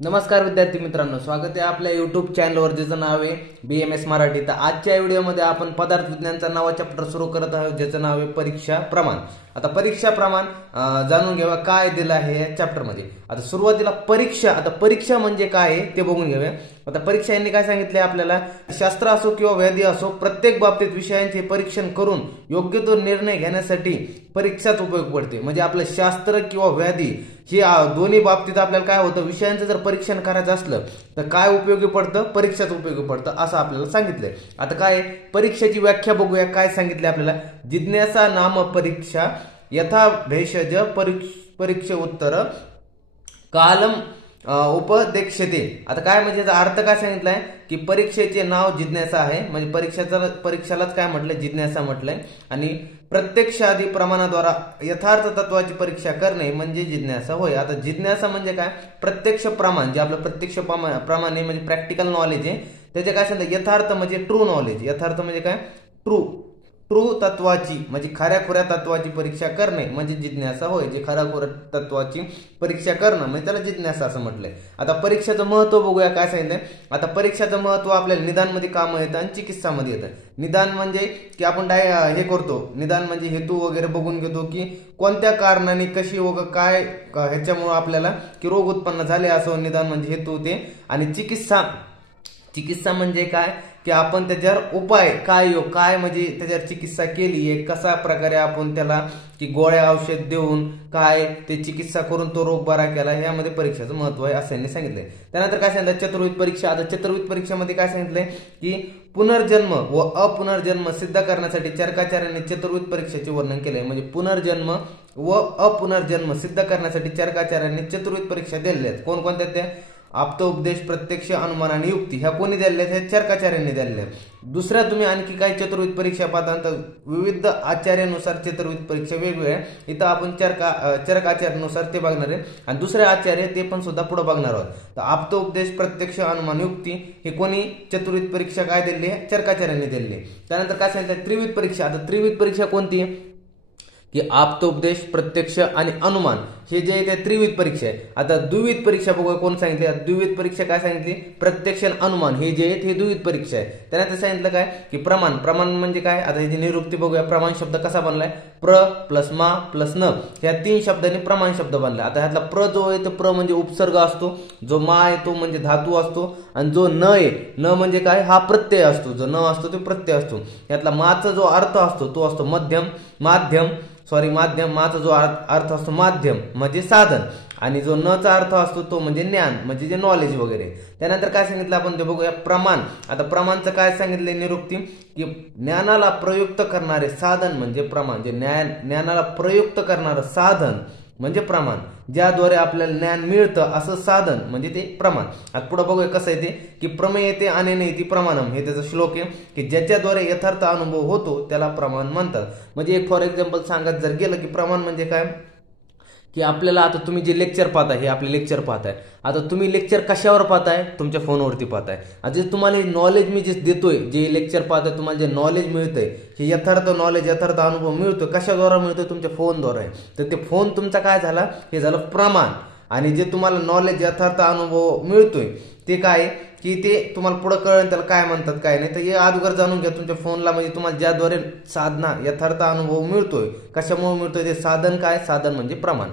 नमस्कार विद्यार्थी मित्रांनो, स्वागत आहे आपल्या युट्यूब चॅनलवर ज्याचं नाव आहे BMS मराठी। तर आजच्या व्हिडिओमध्ये आपण पदार्थ विज्ञानचा नवा चॅप्टर सुरू करत आहोत ज्याचं नाव आहे परीक्षा प्रमाण। आता परीक्षा प्रमाण जाणून घ्यावा काय दिलं आहे या चॅप्टर मध्ये। आता सुरुवातीला परीक्षा म्हणजे काय आहे ते बघून घेऊया। आता परीक्षा यांनी काय सांगितले आपल्याला, शास्त्र असो किंवा व्याधी असो प्रत्येक बाबतीत विषयांचे परीक्षण करून योग्य तो निर्णय घेण्यासाठी परीक्षाच उपयोग पडते। म्हणजे आपलं शास्त्र किंवा व्याधी हे दोन्ही बाबतीत आपल्याला काय होतं, विषयांचं जर परीक्षण करायचं असलं तर काय उपयोगी पडतं, परीक्षाच उपयोगी पडतं असं आपल्याला सांगितलंय। आता काय परीक्षेची व्याख्या बघूया काय सांगितले आपल्याला। जिज्ञासा नाम परीक्षा यथा भेषज परीक्षा उत्तर कालम उपदेक्षते। आता काय म्हणजे याचा अर्थ काय सांगितलाय की परीक्षेचे नाव जिज्ञासा आहे, म्हणजे परीक्षालाच काय म्हटलंय, जिज्ञासा म्हटलंय। आणि प्रत्यक्ष आदी प्रमाणाद्वारा यथार्थ तत्वाची परीक्षा करणे म्हणजे जिज्ञासा होय। आता जिज्ञासा म्हणजे काय, प्रत्यक्ष प्रमाण जे आपलं प्रत्यक्ष प्रमाण आहे म्हणजे प्रॅक्टिकल नॉलेज आहे त्याचे काय सांगतात, यथार्थ म्हणजे ट्रू नॉलेज। यथार्थ म्हणजे काय, ट्रू तत्वाची म्हणजे खऱ्याखुऱ्या तत्वाची परीक्षा करणे म्हणजे जिज्ञासा होय। जे खऱ्याखुऱ्या तत्वाची परीक्षा करणं म्हणजे त्याला जिज्ञासा असं म्हटलंय। आता परीक्षेचं महत्व बघूया काय सांगितलंय। आता परीक्षेचं महत्व आपल्याला निदानमध्ये काम येतं आणि चिकित्सामध्ये येतं। निदान म्हणजे की आपण हे करतो, निदान म्हणजे हेतू वगैरे बघून घेतो की कोणत्या कारणाने कशी काय ह्याच्यामुळे आपल्याला की रोग उत्पन्न झाले असं निदान म्हणजे हेतू ते। आणि चिकित्सा म्हणजे काय की आपण त्याच्यावर उपाय काय म्हणजे त्याच्यावर चिकित्सा केली आहे, कसा प्रकारे आपण त्याला की गोळ्या औषध देऊन काय ते चिकित्सा करून तो रोग बरा केला, यामध्ये परीक्षेचं महत्व आहे असं यांनी सांगितलंय। त्यानंतर काय सांगितलं, चतुर्विध परीक्षा। आता चतुर्विध परीक्षेमध्ये काय सांगितलंय की पुनर्जन्म व अपुनर्जन्म सिद्ध करण्यासाठी चरकाचार्यांनी चतुर्विध परीक्षेचे वर्णन केलंय। म्हणजे पुनर्जन्म व अपुनर्जन्म सिद्ध करण्यासाठी चरकाचार्यांनी चतुर्विध परीक्षा दिलेल्या आहेत। कोणकोणत्या त्या, आप्तोपदेश, प्रत्यक्ष, अनुमान आणि युक्ती, ह्या कोणी दिलेल्या आहेत, ह्या चरकाचार्यांनी दिलेल्या आहेत। दुसऱ्या तुम्ही आणखी काही चतुर्विध परीक्षा पाहता तर विविध आचार्यानुसार चतुर्विध परीक्षा वेगवेगळ्या, इथं आपण चरकाचार्यानुसार ते बघणार आहे आणि दुसरे आचार्य ते पण सुद्धा पुढे बघणार आहोत। तर आप्तोपदेश, प्रत्यक्ष, अनुमान, युक्ती हे कोणी चतुर्विध परीक्षा काय दिलेली आहे, चरकाचार्यांनी दिलेली आहे। त्यानंतर काय सांगितलं, त्रिविध परीक्षा। आता त्रिविध परीक्षा कोणती आहे की आप्तोपदेश, प्रत्यक्ष आणि अनुमान हे जे ते त्रिविध परीक्षा आहे। आता द्विविध परीक्षा बघूया कोण सांगितली, द्विविध परीक्षा काय सांगितली, प्रत्यक्ष आणि अनुमान हे जे आहेत हे द्विविध परीक्षा आहे। त्यानंतर सांगितलं काय की प्रमाण म्हणजे काय, आता ह्याची निरुक्ती बघूया। प्रमाण शब्द कसा बनलाय, प्र प्लस मा प्लस न ह्या तीन शब्दांनी प्रमाण शब्द बनला। आता ह्यातला प्र जो आहे तो प्र म्हणजे उपसर्ग असतो, जो मा आहे तो म्हणजे धातू असतो आणि जो न आहे न म्हणजे काय, हा प्रत्यय असतो, जो न असतो तो प्रत्यय असतो। यातला माचा जो अर्थ असतो तो असतो माध्यम, माचा जो अर्थ असतो माध्यम म्हणजे साधन, आणि जो न चा अर्थ असतो तो म्हणजे ज्ञान म्हणजे जे नॉलेज वगैरे। त्यानंतर काय सांगितलं आपण ते बघूया, प्रमाण। आता प्रमाणचं काय सांगितलंय निरुक्ती की ज्ञानाला प्रयुक्त करणारे साधन म्हणजे प्रमाण। जे ज्ञानाला प्रयुक्त करणारं साधन म्हणजे प्रमाण, ज्याद्वारे आपल्याला ज्ञान मिळतं असं साधन म्हणजे ते प्रमाण। आता पुढे बघूया कसं आहे ते की प्रमेयते अनेनैति प्रमाणम, हे त्याचा श्लोक आहे की ज्याच्याद्वारे यथार्थ अनुभव होतो त्याला प्रमाण म्हणतात। म्हणजे एक फॉर एक्झाम्पल सांगत जर गेलं की प्रमाण म्हणजे काय की आपल्याला, आता तुम्ही जे लेक्चर पाहताय हे आपले लेक्चर पाहताय, आता तुम्ही लेक्चर कशावर पाहताय, तुमच्या फोनवरती पाहताय। आता जे तुम्हाला नॉलेज मी जे देतोय, जे लेक्चर पाहताय तुम्हाला जे नॉलेज मिळतंय हे यथार्थ नॉलेज, यथार्थ अनुभव मिळतोय कशाद्वारे मिळतोय, तुमच्या फोनद्वारे आहे। तर ते फोन तुमचा काय झाला, हे झालं प्रमाण। आणि जे तुम्हाला नॉलेज यथार्थ अनुभव मिळतोय ते काय की ते तुम्हाला पुढे कळलं त्याला काय म्हणतात काय नाही, तर हे अगोदर जाणून घ्या तुमच्या फोनला। म्हणजे तुम्हाला ज्याद्वारे साधना यथार्थ अनुभव मिळतोय, कशामुळे मिळतोय ते साधन काय, साधन म्हणजे प्रमाण।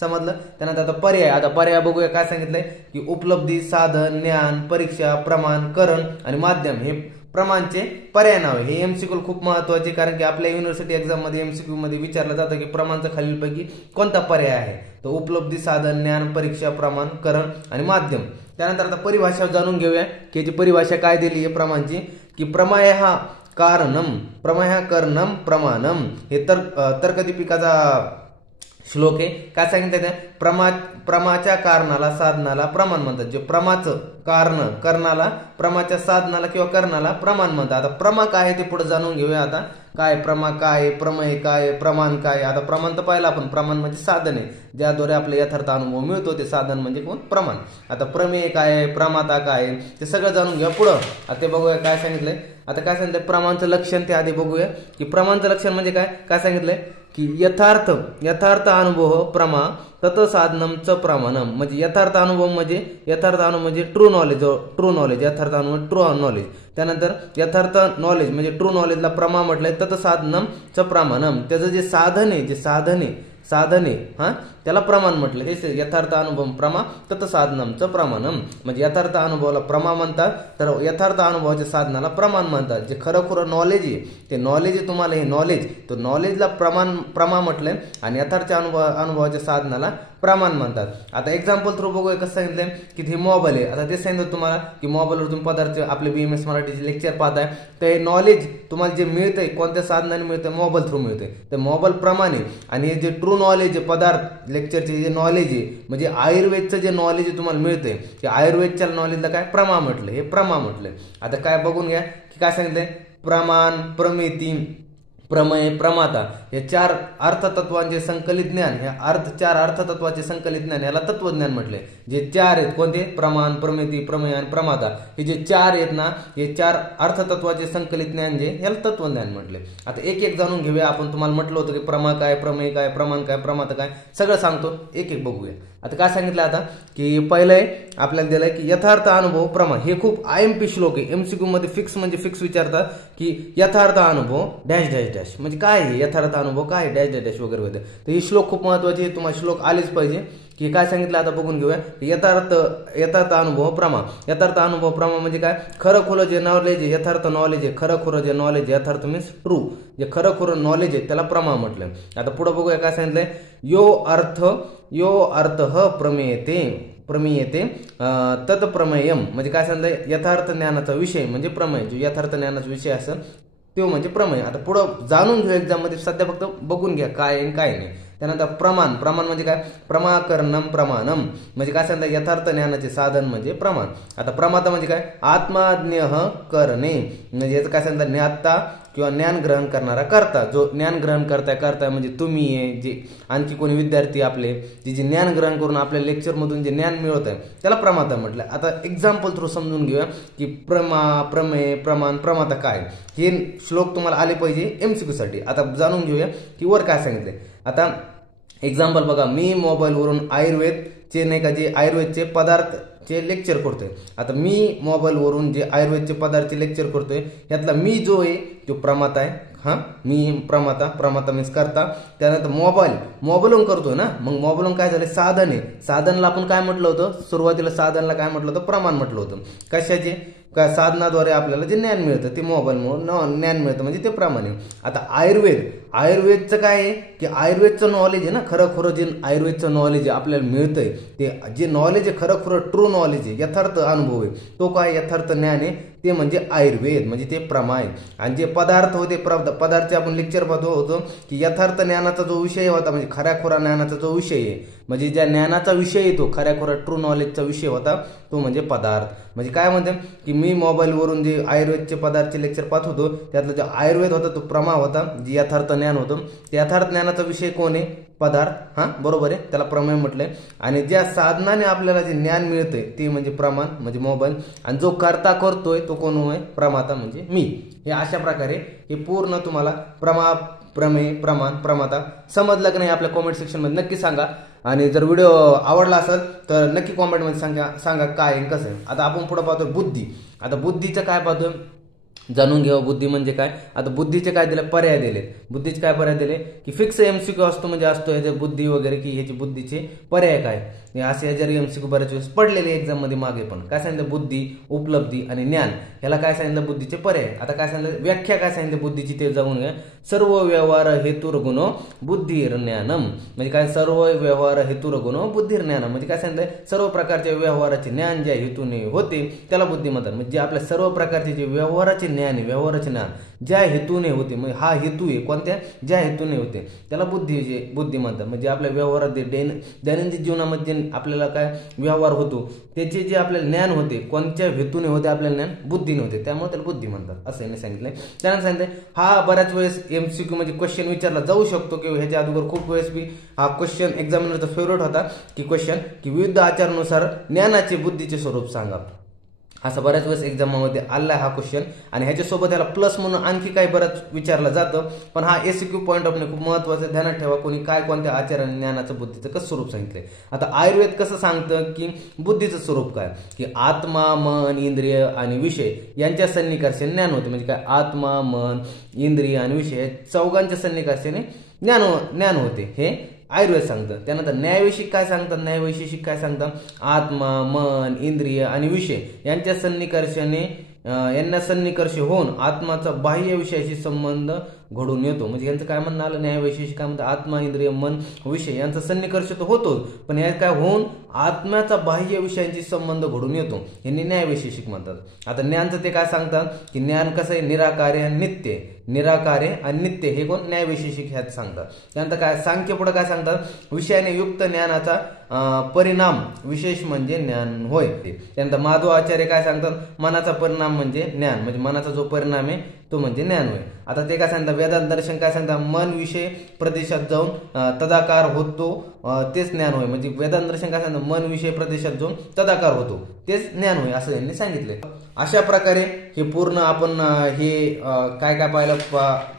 समजलं। त्यानंतर आता पर्याय। आता पर्याय बघूया काय सांगितलंय की उपलब्धी, साधन, ज्ञान, परीक्षा, प्रमाण, करण आणि माध्यम हे प्रमाणचे पर्याय नाव आहे। हे एमसीक्यू खूप महत्वाचे, कारण की आपल्या युनिव्हर्सिटी एक्झाम मध्ये एमसीक्यू मध्ये विचारलं जातं की प्रमाणचा खालीलपैकी कोणता पर्याय आहे, तर उपलब्धी, साधन, ज्ञान, परीक्षा, प्रमाण, करण आणि माध्यम। त्यानंतर आता परिभाषा जाणून घेऊया की याची परिभाषा काय दिली आहे प्रमाणची, की प्रमेय हा कारणम, प्रमाणम हे तर्कदीपिकाचा श्लोक आहे। काय सांगितलं, प्रमाच्या कारणाला साधनाला प्रमाण म्हणतात। जे प्रमाचं कारण करणाला, प्रमाच्या साधनाला किंवा करणाला प्रमाण म्हणतात। आता प्रमा काय आहे ते पुढे जाणून घेऊया। आता काय प्रमा काय, प्रमेय काय, प्रमाण काय। आता प्रमाण तर पाहिलं आपण, प्रमाण म्हणजे साधन आहे ज्याद्वारे आपल्याला यथार्थ अनुभव मिळतो, ते साधन म्हणजे कोण, प्रमाण। आता प्रमेय काय, प्रमाता काय ते सगळं जाणून घ्या पुढं। आता ते बघूया काय सांगितलंय, आता काय सांगितलंय प्रमाणचं लक्षण ते आधी बघूया की प्रमाणचं लक्षण म्हणजे काय सांगितलंय की यथार्थ अनुभव प्रमा तत्साधनम च प्रमाणम, म्हणजे यथार्थ अनुभव म्हणजे ट्रू नॉलेज यथार्थ अनुभव ट्रू नॉलेज. त्यानंतर यथार्थ नॉलेज म्हणजे ट्रू नॉलेजला प्रमा म्हटलंय तत्साधनम च प्रमाणम, त्याचं जे साधने त्याला प्रमाण म्हटलं. हे यथार्थ अनुभव प्रमा तत्साधनमचं प्रमाणम, म्हणजे यथार्थ अनुभवाला प्रमा म्हणतात तर यथार्थ अनुभवाच्या साधनाला प्रमाण म्हणतात. जे खरं नॉलेज आहे ते नॉलेज आहे, तुम्हाला हे नॉलेज तो नॉलेजला प्रमा म्हटलंय आणि यथार्थ अनुभवाच्या साधनाला प्रमाण म्हणतात. आता एक्झाम्पल थ्रू बघूया कसं सांगितलंय की हे मोबाईल आहे. आता ते सांगितलं तुम्हाला की मोबाईलवर तुम्ही पदार्थ आपले BMS मराठीचे लेक्चर पाहताय तर हे नॉलेज तुम्हाला जे मिळतंय कोणत्या साधनाने मिळतंय, मोबाईल थ्रू मिळतंय. तर मोबाईल प्रमाणे आणि हे जे ट्रू नॉलेज आहे पदार्थ लेक्चरचे जे नॉलेज आहे म्हणजे आयुर्वेदचं जे नॉलेज आहे तुम्हाला मिळतंय ते आयुर्वेदच्या नॉलेजला काय प्रमा म्हटलं, हे प्रमा म्हटलंय. आता काय बघून घ्या की काय सांगितलंय प्रमाण, प्रमिती, प्रमेय, प्रमाता हे 4 अर्थतत्वांचे संकलित ज्ञान, हे 4 अर्थतत्वाचे संकलित ज्ञान याला तत्वज्ञान म्हटले. जे 4 आहेत कोणते, प्रमाण, प्रमिती, प्रमेय आणि प्रमाता, हे जे 4 आहेत ना हे 4 अर्थतत्वाचे संकलित ज्ञान जे याला तत्वज्ञान म्हटले. आता एक जाणून घेऊया आपण. तुम्हाला म्हटलं होतं की प्रमा काय, प्रमेय काय, प्रमाण काय, प्रमाता काय, सगळं सांगतो एक बघूया. आता काय सांगितलं आता की पहिलं आपल्याला दिलंय की यथार्थ अनुभव प्रमाण. हे खूप IMP श्लोक आहे. MCQ मध्ये फिक्स विचारतात की यथार्थ अनुभव डॅश डॅश डॅश म्हणजे काय आहे, यथार्थ अनुभव काय डॅश डॅश डॅश वगैरे होते. तर ही श्लोक खूप महत्वाचे, तुम्हाला श्लोक आलेच पाहिजे की काय सांगितलं. आता बघून घेऊया. यथार्थ अनुभव प्रमा. यथार्थ अनुभव प्रमा म्हणजे काय, खरं जे नॉलेज आहे, यथार्थ नॉलेज आहे, खरं जे नॉलेज, यथार्थ मीन्स ट्रू, जे खरं नॉलेज आहे त्याला प्रमा म्हटलं. आता पुढे बघूया काय सांगितलंय. यो अर्थ प्रमेयते तत्प्रमेयम म्हणजे काय सांगितलंय, यथार्थ ज्ञानाचा विषय म्हणजे प्रमेय, जो यथार्थ ज्ञानाचा विषय असेल तो म्हणजे प्रमेय. आता पुढं जाणून घेऊ एक्झाम मध्ये, सध्या फक्त बघून घ्या काय आहे काय नाही. त्यानंतर प्रमाण म्हणजे काय, प्रमाकरणम प्रमाणम म्हणजे काय सांगता, यथार्थ ज्ञानाचे साधन म्हणजे प्रमाण. आता प्रमाता म्हणजे काय, आत्मज्ञ करणे म्हणजे याचं काय सांगता, ज्ञाता किंवा ज्ञान ग्रहण करणारा करता. जो ज्ञान ग्रहण करताय म्हणजे तुम्ही आहे, जे आणखी कोणी विद्यार्थी आपले जे ज्ञान ग्रहण करून आपल्या लेक्चर मधून जे ज्ञान मिळवत आहे त्याला प्रमाता म्हटलं. आता एक्झाम्पल थ्रू समजून घेऊया की प्रमेय, प्रमाण, प्रमाता काय. हे श्लोक तुम्हाला आले पाहिजे MCQ साठी. आता जाणून घेऊया की वर काय सांगितले. आता एक्झाम्पल बघा, मी मोबाईलवरून आयुर्वेदचे नाही का जे आयुर्वेदचे पदार्थचे लेक्चर करतोय. आता मी मोबाईलवरून जे आयुर्वेदचे पदार्थचे लेक्चर करतोय यातला मी जो आहे तो प्रमाता आहे. मी प्रमाता मीन्स करता. त्यानंतर मोबाईलवरून करतोय ना, मग मोबाईलवरून काय झालं, साधन आहे. साधनला आपण काय म्हटलं होतं, सुरुवातीला साधनला काय म्हटलं होतं, प्रमाण म्हटलं होतं. कशाचे, काय साधनाद्वारे आपल्याला जे ज्ञान मिळतं ते मोबाईलमुळे ज्ञान मिळतं म्हणजे ते प्रमाण आहे. आता आयुर्वेदचं काय आहे की आयुर्वेदचं नॉलेज आहे ना, खरं जे आयुर्वेदचं नॉलेज आहे आपल्याला मिळतंय ते जे नॉलेज आहे खरं ट्रू नॉलेज आहे, यथार्थ अनुभव आहे, तो काय यथार्थ ज्ञान आहे ते म्हणजे आयुर्वेद म्हणजे ते प्रमा आहे. आणि जे पदार्थ होते पदार्थचे आपण लेक्चर पाहतो होतो की यथार्थ ज्ञानाचा जो विषय होता म्हणजे खऱ्याखुरा ज्ञानाचा जो विषय आहे म्हणजे ज्या ज्ञानाचा विषय येतो खऱ्याखुरा ट्रू नॉलेजचा विषय होता तो म्हणजे पदार्थ. म्हणजे काय म्हणते की मी मोबाईलवरून जे आयुर्वेदचे पदार्थचे लेक्चर पाहत होतो त्यातला जो आयुर्वेद होता तो प्रमा होता, जे यथार्थ ज्ञान होतं. ते यथार्थ ज्ञानाचा विषय कोण आहे, पदार्थ. बरोबर आहे, त्याला प्रमेय म्हटलंय. आणि ज्या साधनाने आपल्याला जे ज्ञान मिळतंय ते म्हणजे प्रमाण म्हणजे मोबाईल. आणि जो करता करतोय तो कोण आहे, प्रमाता म्हणजे मी. हे अशा प्रकारे हे पूर्ण तुम्हाला प्रमेय, प्रमाण, प्रमाता समजलं की नाही आपल्या कॉमेंट सेक्शन मध्ये नक्की सांगा. आणि जर व्हिडिओ आवडला असेल तर नक्की कॉमेंट मध्ये सांगा काय आहे कसं आहे. आता आपण पुढे पाहतोय बुद्धी. आता बुद्धीचं काय पाहतोय जाणून घ्यावं. बुद्धी म्हणजे काय, आता बुद्धीचे काय दिले, पर्याय दिले. बुद्धीचे काय पर्याय दिले की फिक्स MCQ असतो म्हणजे असतो ह्याचे बुद्धी वगैरे की ह्याची बुद्धीचे पर्याय काय असे जरी MCQ बऱ्याच वेळेस पडलेले एक्झाम मध्ये मागे. पण काय सांगितलं, बुद्धी, उपलब्धी आणि ज्ञान ह्याला काय सांगितलं, बुद्धीचे पर्याय. आता काय सांगितलं, व्याख्या काय सांगितलं बुद्धीची ते जाऊन घ्या. सर्व व्यवहार हेतुर्गुणो बुद्धिर्ज्ञानम म्हणजे काय, सर्व व्यवहार हेतुर्गुणो बुद्धिर्ज्ञानम म्हणजे काय सांगितलं, सर्व प्रकारच्या व्यवहाराचे ज्ञान ज्या हेतूने होते त्याला बुद्धी म्हणतात. म्हणजे आपल्या सर्व प्रकारचे जे व्यवहाराचे ज्ञान आहे, व्यवहाराचे ज्ञान ज्या हेतूने होते म्हणजे हा हेतू आहे कोणत्या, ज्या हेतूने होते त्याला बुद्धी म्हणतात. म्हणजे आपल्या व्यवहारात दैनंदिन जीवनामध्ये आपल्याला काय व्यवहार होतो त्याचे जे आपल्याला ज्ञान होते कोणत्या हेतूने होते आपल्याला ज्ञान बुद्धीने होते त्यामुळे त्याला बुद्धी म्हणतात असं यांनी सांगितलंय. त्यानंतर सांगितलंय हा बऱ्याच वेळेस MCQ म्हणजे क्वेश्चन विचारला जाऊ शकतो किंवा ह्याच्या अगोदर खूप वेळेस बी हा क्वेश्चन एक्झामिनरचा फेवरेट होता की क्वेश्चन की विविध आचारानुसार ज्ञानाचे बुद्धीचे स्वरूप सांगा. असा बऱ्याच वेळेस एक्झाममध्ये आला हा क्वेश्चन आणि ह्याच्यासोबत ह्याला प्लस म्हणून आणखी काही बरंच विचारलं जातं. पण हा एसक्यू पॉईंट ऑफ खूप महत्वाचं, ध्यानात ठेवा. कोणी काय कोणत्या आचाराने ज्ञानाचं बुद्धीचं कसं स्वरूप सांगितलंय. आता आयुर्वेद कसं सांगतं की बुद्धीचं स्वरूप काय, की आत्मा, मन, इंद्रिय आणि विषय यांच्या सन्निकर्षाने ज्ञान होते. म्हणजे काय, आत्मा, मन, इंद्रिय आणि विषय चौघांच्या सन्निकर्षाने ज्ञान होते हे आयुर्वेद सांगतं. त्यानंतर न्यायवैशेषिक काय सांगतात, न्यायवैशेषिक काय सांगतात, आत्मा, मन, इंद्रिय आणि विषय यांच्या सन्निकर्षाने यांना सन्निकर्ष होऊन आत्माचा बाह्य विषयाशी संबंध घडून येतो. म्हणजे यांचं काय म्हणणं आलं, न्यायवैशेषिक काय म्हणतात, आत्मा, इंद्रिय, मन, विषय यांचा सन्निकर्ष तर होतोच, पण यात काय होऊन आत्म्याचा बाह्य विषयांशी संबंध घडून येतो, यांनी न्यायवैशेषिक म्हणतात. आता ज्ञानचं ते काय सांगतात की ज्ञान कसं आहे, निराकार्य आणि नित्य. निराकार्य आणि नित्य हे कोण, न्यायवैशेषिक ह्यात सांगतात. त्यानंतर काय सांख्य पुढे काय सांगतात, विषयाने युक्त ज्ञानाचा परिणाम विशेष म्हणजे ज्ञान होय. त्यानंतर माधव आचार्य काय सांगतात, मनाचा परिणाम म्हणजे ज्ञान, म्हणजे मनाचा जो परिणाम आहे तो म्हणजे ज्ञान होय. आता ते काय सांगतात, वेदांत दर्शन काय सांगतात, मन विषय प्रदेशात जाऊन तदाकार होतो तेच ज्ञान होय. म्हणजे वेदांत दर्शन काय सांगतात, मन विषय प्रदेशात जाऊन तदाकार होतो तेच ज्ञान होय असं त्यांनी सांगितले. अशा प्रकारे हे पूर्ण आपण हे काय काय पाहिलं,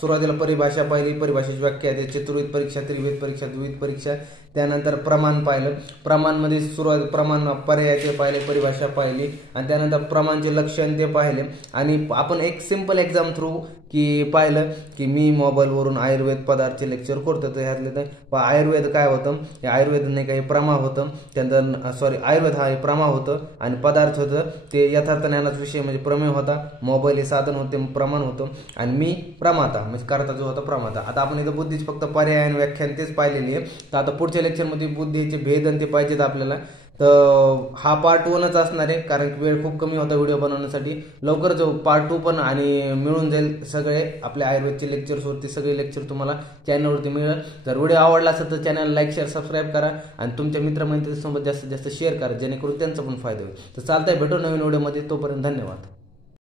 सुरुवातीला परिभाषा पाहिली, परिभाषेची व्याख्या, चतुर्विध परीक्षा, त्रिविध परीक्षा, द्विविध परीक्षा, त्यानंतर प्रमाण पाहिलं, प्रमाणमध्ये सुरुवात प्रमाण पर्याय ते पाहिले, परिभाषा पाहिली आणि त्यानंतर प्रमाणचे लक्षण ते पाहिले. आणि आपण एक सिंपल एक्झाम थ्रू की पाहिलं की मी मोबाईलवरून आयुर्वेद पदार्थचे लेक्चर करतो, तर ह्यातले तर आयुर्वेद काय होतं, हे आयुर्वेद नाही का, हे प्रमा होतं. त्यानंतर आयुर्वेद हा हे प्रमा होतं आणि पदार्थ होतं ते यथार्थ ज्ञानाचा विषय म्हणजे प्रमेय होता, मोबाईल हे साधन होते प्रमाण होतं आणि मी प्रमाता म्हणजे करता जो होता प्रमाता. आता आपण इथं बुद्धीच फक्त पर्याय आणि व्याख्यान तेच पाहिलेली आहे. तर आता पुढच्या लेक्चरमध्ये बुद्धीचे भेद आणि ते पाहिजेत आपल्याला. तर हा पार्ट 1च असणार आहे कारण वेळ खूप कमी होता व्हिडिओ बनवण्यासाठी. लवकरच पार्ट 2 पण आणि मिळून जाईल सगळे आपल्या आयुर्वेदचे लेक्चर्सवरती, सगळे लेक्चर तुम्हाला चॅनलवरती मिळेल. जर व्हिडिओ आवडला असेल तर चॅनल लाईक, शेअर, सबस्क्राईब करा आणि तुमच्या मित्रमैत्रिणींसोबत जास्तीत जास्त शेअर करा जेणेकरून त्यांचा पण फायदा होईल. तर चालतंय, भेटू नवीन व्हिडिओमध्ये. तोपर्यंत धन्यवाद.